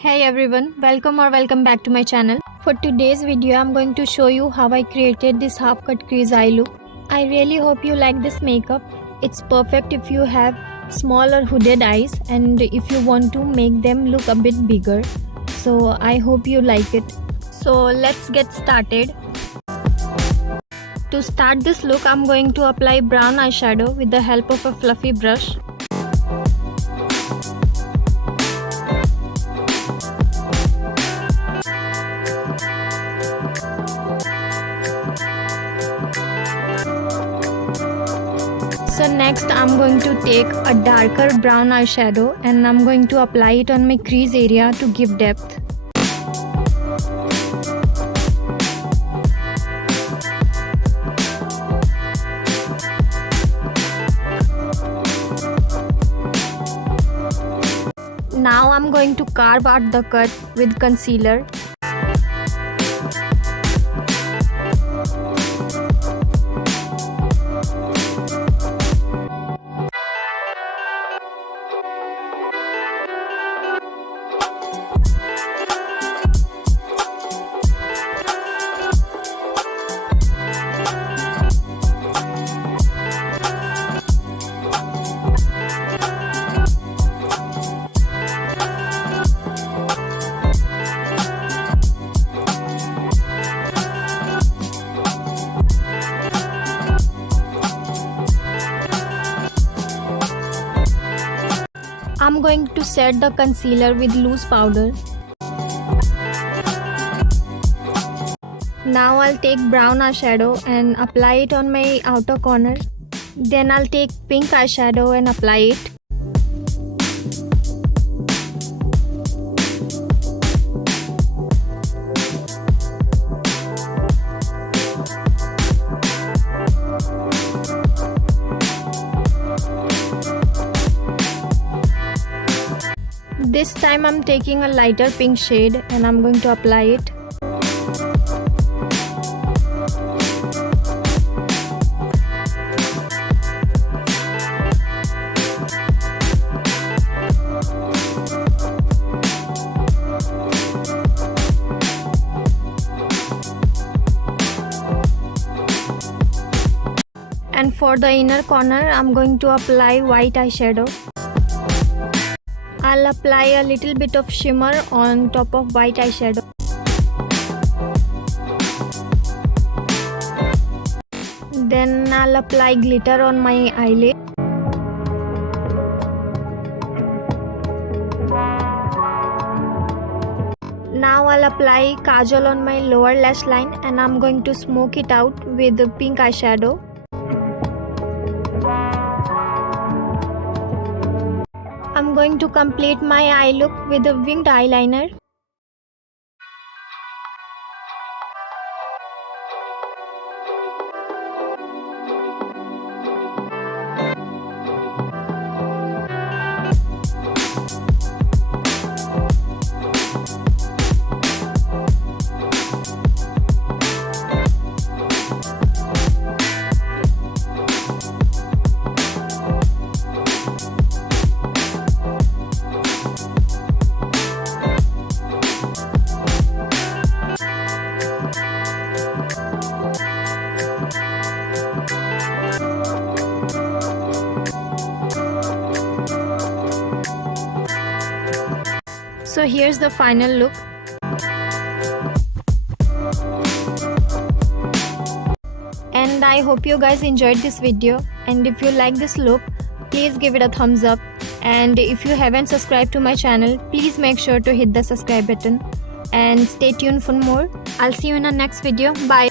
Hey everyone, welcome back to my channel. For today's video, I'm going to show you how I created this half cut crease eye look. I really hope you like this makeup. It's perfect if you have small or hooded eyes and if you want to make them look a bit bigger. So I hope you like it. So let's get started. To start this look, I'm going to apply brown eyeshadow with the help of a fluffy brush. So next I'm going to take a darker brown eyeshadow and I'm going to apply it on my crease area to give depth. Now I'm going to carve out the cut with concealer. I'm going to set the concealer with loose powder. Now I'll take brown eyeshadow and apply it on my outer corner. Then I'll take pink eyeshadow and apply it. This time I'm taking a lighter pink shade and I'm going to apply it. And for the inner corner, I'm going to apply white eyeshadow. I'll apply a little bit of shimmer on top of white eyeshadow. Then I'll apply glitter on my eyelid. Now I'll apply kajal on my lower lash line and I'm going to smoke it out with the pink eyeshadow. I'm going to complete my eye look with a winged eyeliner. So here's the final look. And I hope you guys enjoyed this video, and if you like this look, please give it a thumbs up, and if you haven't subscribed to my channel, please make sure to hit the subscribe button and stay tuned for more. I'll see you in the next video. Bye.